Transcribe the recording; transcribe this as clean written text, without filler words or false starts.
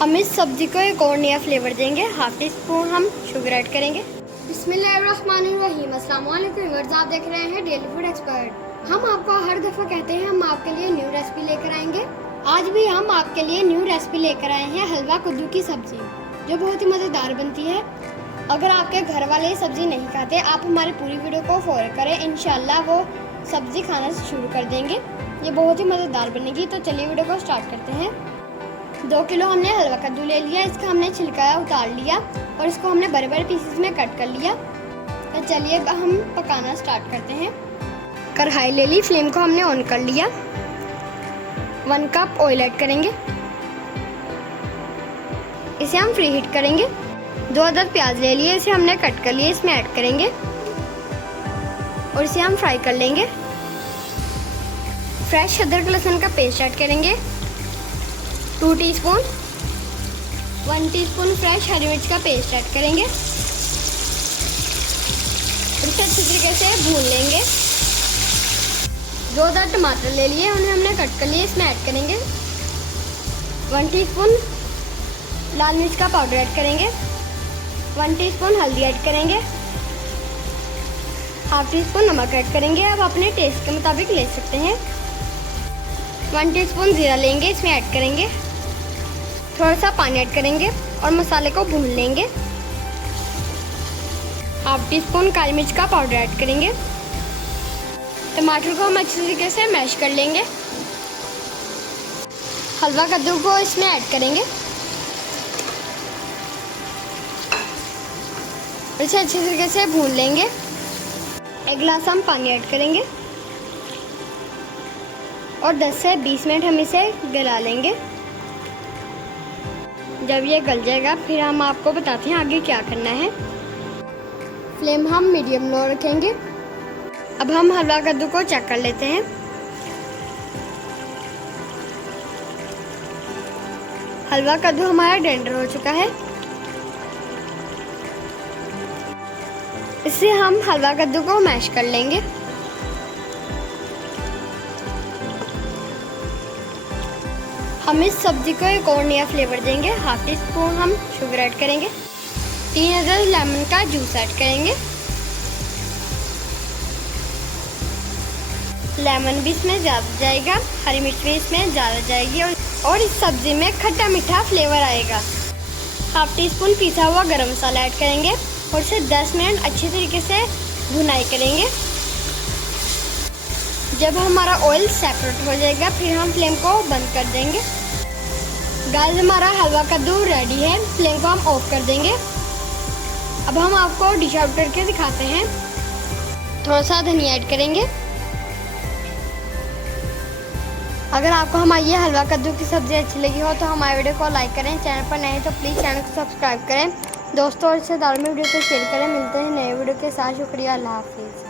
हम इस सब्जी को एक और नया फ्लेवर देंगे। हाफ टी स्पून हम शुगर ऐड करेंगे। बिस्मिल्लाहिर्रहमानिर्रहीम। अस्सलाम वालेकुम व्यूअर्स, आप देख रहे हैं डेली फूड एक्सपर्ट। हम आपको हर दफ़ा कहते हैं हम आपके लिए न्यू रेसिपी लेकर आएंगे। आज भी हम आपके लिए न्यू रेसिपी लेकर आए हैं हलवा कद्दू की सब्जी, जो बहुत ही मज़ेदार बनती है। अगर आपके घर वाले ये सब्जी नहीं खाते, आप हमारी पूरी वीडियो को फॉलो करें, इंशाल्लाह वो सब्जी खाना शुरू कर देंगे। ये बहुत ही मज़ेदार बनेगी। तो चलिए वीडियो को स्टार्ट करते हैं। 2 किलो हमने हलवा कद्दू ले लिया। इसका हमने छिलका उतार लिया और इसको हमने बड़े बड़े पीसेस में कट कर लिया। तो चलिए हम पकाना स्टार्ट करते हैं। कढ़ाई ले ली, फ्लेम को हमने ऑन कर लिया। 1 कप ऑयल ऐड करेंगे, इसे हम फ्री हीट करेंगे। 2 अदद प्याज ले लिए, इसे हमने कट कर लिया, इसमें ऐड करेंगे और इसे हम फ्राई कर लेंगे। फ्रेश अदरक लहसुन का पेस्ट ऐड करेंगे, 2 टीस्पून। 1 टीस्पून फ्रेश हरी मिर्च का पेस्ट ऐड करेंगे और इसे अच्छी तरीके से भून लेंगे। 2 अदद टमाटर ले लिए, उन्हें हमने कट कर लिए, इसमें ऐड करेंगे। 1 टीस्पून लाल मिर्च का पाउडर ऐड करेंगे। 1 टीस्पून हल्दी ऐड करेंगे। हाफ टी स्पून नमक ऐड करेंगे। अब अपने टेस्ट के मुताबिक ले सकते हैं। 1 टीस्पून जीरा लेंगे, इसमें ऐड करेंगे। थोड़ा सा पानी ऐड करेंगे और मसाले को भून लेंगे। हाफ टी स्पून काली मिर्च का पाउडर ऐड करेंगे। टमाटर को हम अच्छी तरीके से मैश कर लेंगे। हलवा कद्दू को इसमें ऐड करेंगे, इसे अच्छी तरीके से भून लेंगे। 1 गिलास हम पानी ऐड करेंगे और 10 से 20 मिनट हम इसे गला लेंगे। जब ये गल जाएगा फिर हम आपको बताते हैं आगे क्या करना है। फ्लेम हम मीडियम लो रखेंगे। अब हम हलवा कद्दू को चेक कर लेते हैं। हलवा कद्दू हमारा टेंडर हो चुका है। इससे हम हलवा कद्दू को मैश कर लेंगे। हम इस सब्जी को एक और नया फ्लेवर देंगे। हाफ टी स्पून हम शुगर ऐड करेंगे। 3 अदद लेमन का जूस ऐड करेंगे। लेमन भी इसमें ज़्यादा जाएगा, हरी मिर्च भी इसमें ज़्यादा जाएगी और इस सब्जी में खट्टा मीठा फ्लेवर आएगा। हाफ टी स्पून पिसा हुआ गरम मसाला ऐड करेंगे और इसे 10 मिनट अच्छी तरीके से भुनाई करेंगे। जब हमारा ऑयल सेपरेट हो जाएगा फिर हम फ्लेम को बंद कर देंगे। गाइस, हमारा हलवा कद्दू रेडी है। फ्लेम को हम ऑफ कर देंगे। अब हम आपको डिश आउट करके दिखाते हैं। थोड़ा सा धनिया ऐड करेंगे। अगर आपको हमारी ये हलवा कद्दू की सब्ज़ी अच्छी लगी हो तो हमारे वीडियो को लाइक करें। चैनल पर नए हैं तो प्लीज़ चैनल को सब्सक्राइब करें। दोस्तों और रिश्तेदारों में वीडियो को शेयर करें। मिलते हैं नए वीडियो के साथ। शुक्रिया, अल्लाह हाफिज़।